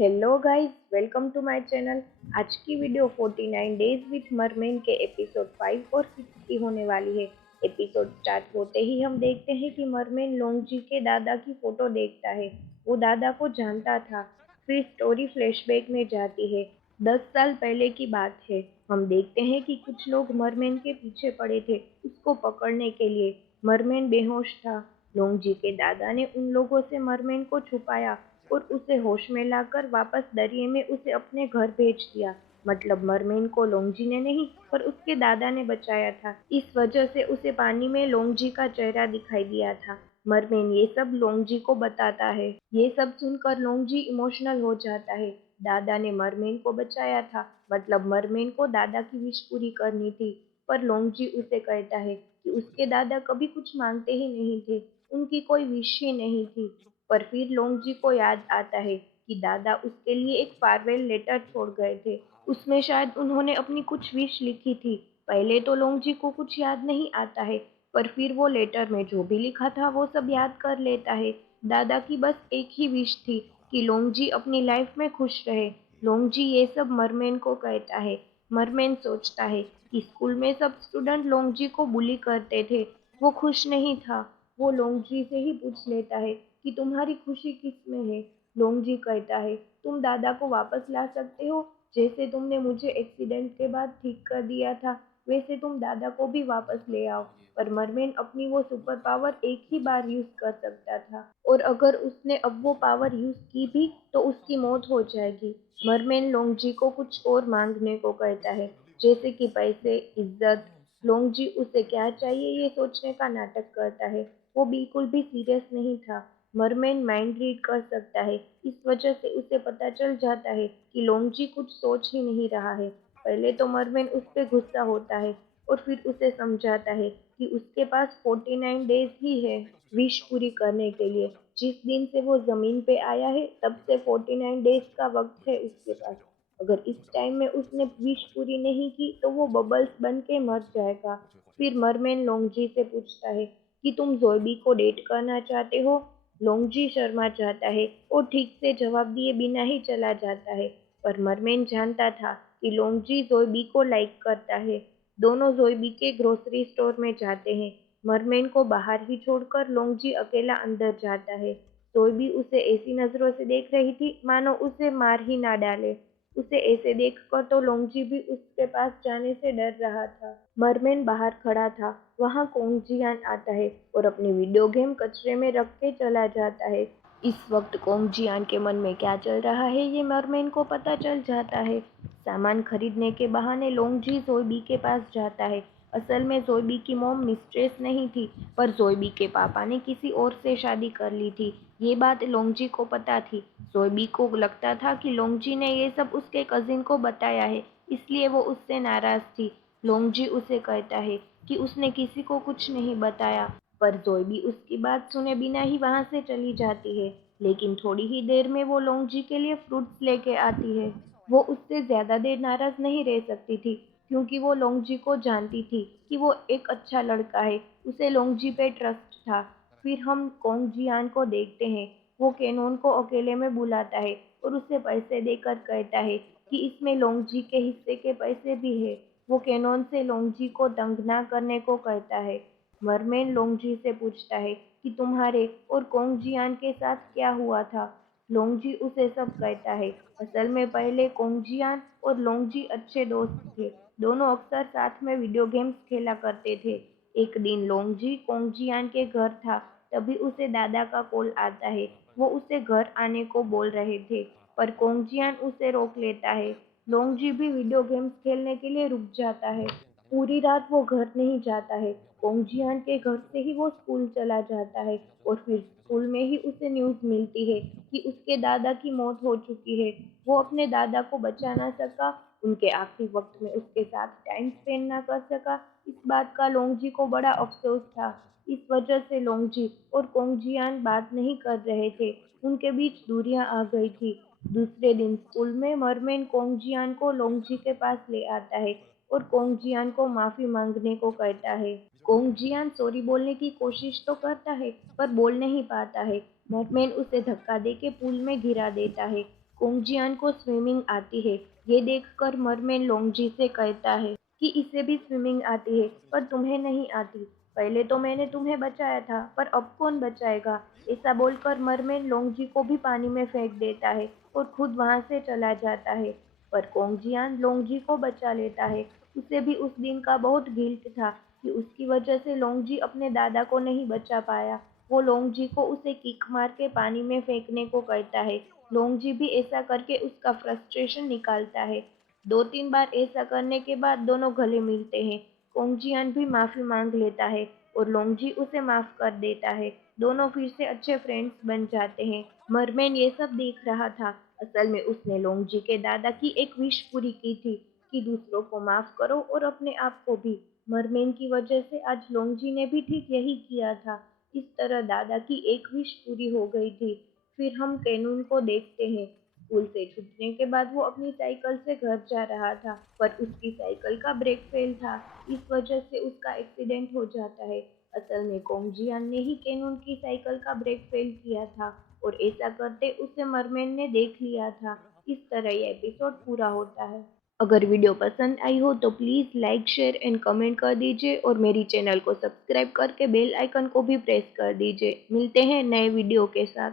Hello guys, welcome to my channel. आज की video 49 days with मरमेन के एपिसोड 5 और 6 की होने वाली है। एपिसोड स्टार्ट होते ही हम देखते हैं कि मरमेन लोंगजी के दादा की फोटो देखता है। वो दादा को जानता था। फिर स्टोरी फ्लैशबैक में जाती है। 10 साल पहले की बात है। हम देखते हैं कि कुछ लोग मरमेन के पीछे पड़े थे उसको पकड़ने के लिए। मरमेन बेहोश था। लोंगजी के दादा ने उन लोगों से मरमेन को छुपाया और उसे होश में लाकर वापस दरिया में उसे अपने घर भेज दिया। मतलब मरमेन को लोंगजी ने नहीं पर उसके दादा ने बचाया था। इस वजह से उसे पानी में लोंगजी का चेहरा दिखाई दिया था। मरमेन ये सब लोंगजी को बताता है। ये सब सुनकर लोंगजी इमोशनल हो जाता है। दादा ने मरमेन को बचाया था, मतलब मरमेन को दादा की विश पूरी करनी थी। पर लोंगजी उसे कहता है कि उसके दादा कभी कुछ मांगते ही नहीं थे, उनकी कोई विश ही नहीं थी। पर फिर लोंगजी को याद आता है कि दादा उसके लिए एक फारवेल लेटर छोड़ गए थे। उसमें शायद उन्होंने अपनी कुछ विश लिखी थी। पहले तो लोंगजी को कुछ याद नहीं आता है, पर फिर वो लेटर में जो भी लिखा था वो सब याद कर लेता है। दादा की बस एक ही विश थी कि लोंगजी अपनी लाइफ में खुश रहे। लोंगजी ये सब मरमेन को कहता है। मरमेन सोचता है कि स्कूल में सब स्टूडेंट लोंगजी को बुली करते थे। वो खुश नहीं था। वो लोंगजी से ही पूछ लेता है कि तुम्हारी खुशी किसमें है। लोंगजी कहता है, तुम दादा को वापस ला सकते हो। जैसे तुमने मुझे एक्सीडेंट के बाद ठीक कर दिया था, वैसे तुम दादा को भी वापस ले आओ। पर मरमेन अपनी वो सुपर पावर एक ही बार यूज कर सकता था, और अगर उसने अब वो पावर यूज की भी तो उसकी मौत हो जाएगी। मरमेन लोंगजी को कुछ और मांगने को कहता है, जैसे कि पैसे, इज्जत। लोंगजी उसे क्या चाहिए ये सोचने का नाटक करता है। वो बिल्कुल भी सीरियस नहीं था। मरमेन माइंड रीड कर सकता है, इस वजह से उसे पता चल जाता है कि लोंगजी कुछ सोच ही नहीं रहा है। पहले तो मरमेन उस पर गुस्सा होता है और फिर उसे समझाता है कि उसके पास 49 डेज ही है विश पूरी करने के लिए। जिस दिन से वो जमीन पे आया है तब से 49 डेज का वक्त है उसके पास। अगर इस टाइम में उसने विश पूरी नहीं की तो वो बबल्स बन के मर जाएगा। फिर मरमेन लोंगजी से पूछता है कि तुम जोइबी को डेट करना चाहते हो। लोंगजी शर्मा जाता है और ठीक से जवाब दिए बिना ही चला जाता है। पर मरमेन जानता था कि लोंगजी जोइबी को लाइक करता है। दोनों जोइबी के ग्रोसरी स्टोर में जाते हैं। मरमेन को बाहर ही छोड़कर लोंगजी अकेला अंदर जाता है। जोइबी उसे ऐसी नजरों से देख रही थी मानो उसे मार ही ना डाले। उसे ऐसे देखकर तो लोंगजी भी उसके पास जाने से डर रहा था। मरमेन बाहर खड़ा था। वहां कोंगजियान आता है और अपनी वीडियो गेम कचरे में रख के चला जाता है। इस वक्त कोंगजियान के मन में क्या चल रहा है ये मरमेन को पता चल जाता है। सामान खरीदने के बहाने लोंगजी जोइबी के पास जाता है। असल में जोइबी की मॉम मिस्ट्रेस नहीं थी, पर जोइबी के पापा ने किसी और से शादी कर ली थी। ये बात लोंगजी को पता थी। जोइबी को लगता था कि लोंगजी ने ये सब उसके कजिन को बताया है, इसलिए वो उससे नाराज थी। लोंगजी उसे कहता है कि उसने किसी को कुछ नहीं बताया, पर जोइबी उसकी बात सुने बिना ही वहां से चली जाती है। लेकिन थोड़ी ही देर में वो लोंगजी के लिए फ्रूट्स लेके आती है। वो उससे ज्यादा देर नाराज नहीं रह सकती थी, क्योंकि वो लोंगजी को जानती थी कि वो एक अच्छा लड़का है। उसे लोंगजी पे ट्रस्ट था। फिर हम कोंगजियान को देखते हैं। वो केनोन को अकेले में बुलाता है और उसे पैसे देकर कहता है कि इसमें लोंगजी के हिस्से के पैसे भी है। वो केनोन से लोंगजी को तंग ना करने को कहता है। मरमेन लोंगजी से पूछता है कि तुम्हारे और कोंगजियान के साथ क्या हुआ था। लोंगजी उसे सब कहता है। असल में पहले कोंगजियान और लोंगजी अच्छे दोस्त थे। दोनों अक्सर साथ में वीडियो गेम्स खेला करते थे। एक दिन लोंगजी कोंगजियान के घर था, तभी उसे दादा का कॉल आता है। वो उसे घर आने को बोल रहे थे, पर कोंगजियान उसे रोक लेता है। लोंगजी भी वीडियो गेम्स खेलने के लिए रुक जाता है। पूरी रात वो घर नहीं जाता है। कोंगजियान के घर से ही वो स्कूल चला जाता है और फिर स्कूल में ही उसे न्यूज़ मिलती है कि उसके दादा की मौत हो चुकी है। वो अपने दादा को बचा ना सका, उनके आखिरी वक्त में उसके साथ टाइम स्पेंड ना कर सका। इस बात का लोंगजी को बड़ा अफसोस था। इस वजह से लोंगजी और कोंगजियान बात नहीं कर रहे थे। उनके बीच दूरियां आ गई थी। दूसरे दिन स्कूल में मरमेन कोंगजियान को लोंगजी के पास ले आता है और कोंगजियान को माफी मांगने को कहता है। कोंगजियान सॉरी बोलने की कोशिश तो करता है, पर बोल नहीं पाता है। मरमेन उसे धक्का देके पूल में गिरा देता है। कोंगजियान को स्विमिंग आती है। ये देखकर मरमेन लोंगजी से कहता है कि इसे भी स्विमिंग आती है, पर तुम्हें नहीं आती। पहले तो मैंने तुम्हें बचाया था, पर अब कौन बचाएगा? ऐसा बोलकर मरमेन लोंगजी को भी पानी में फेंक देता है और खुद वहां से चला जाता है। पर कोंगजियान लोंगजी को बचा लेता है। उसे भी उस दिन का बहुत गिल्ट था कि उसकी वजह से लोंगजी अपने दादा को नहीं बचा पाया। वो लोंगजी को उसे किक मार के पानी में फेंकने को कहता है। लोंगजी भी ऐसा करके उसका फ्रस्ट्रेशन निकालता है। 2-3 बार ऐसा करने के बाद दोनों गले मिलते हैं। कोंगजियान भी माफी मांग लेता है और लोंगजी उसे माफ कर देता है। दोनों फिर से अच्छे फ्रेंड्स बन जाते हैं। मरमेन ये सब देख रहा था। असल में उसने लोंगजी के दादा की एक विश पूरी की थी कि दूसरों को माफ करो और अपने आप को भी। मरमेन की वजह से आज लोंगजी ने भी ठीक यही किया था। इस तरह दादा की एक विश पूरी हो गई थी। फिर हम कैनून को देखते हैं। स्कूल से छूटने के बाद वो अपनी साइकिल से घर जा रहा था, पर उसकी साइकिल का ब्रेक फेल था। इस वजह से उसका एक्सीडेंट हो जाता है। असल में कोंगजियान ने ही कैनून की साइकिल का ब्रेक फेल किया था और ऐसा करते उसे मरमेन ने देख लिया था। इस तरह ये एपिसोड पूरा होता है। अगर वीडियो पसंद आई हो तो please like share and comment कर दीजिए और मेरी चैनल को सब्सक्राइब करके बेल आइकन को भी प्रेस कर दीजिए। मिलते हैं नए वीडियो के साथ।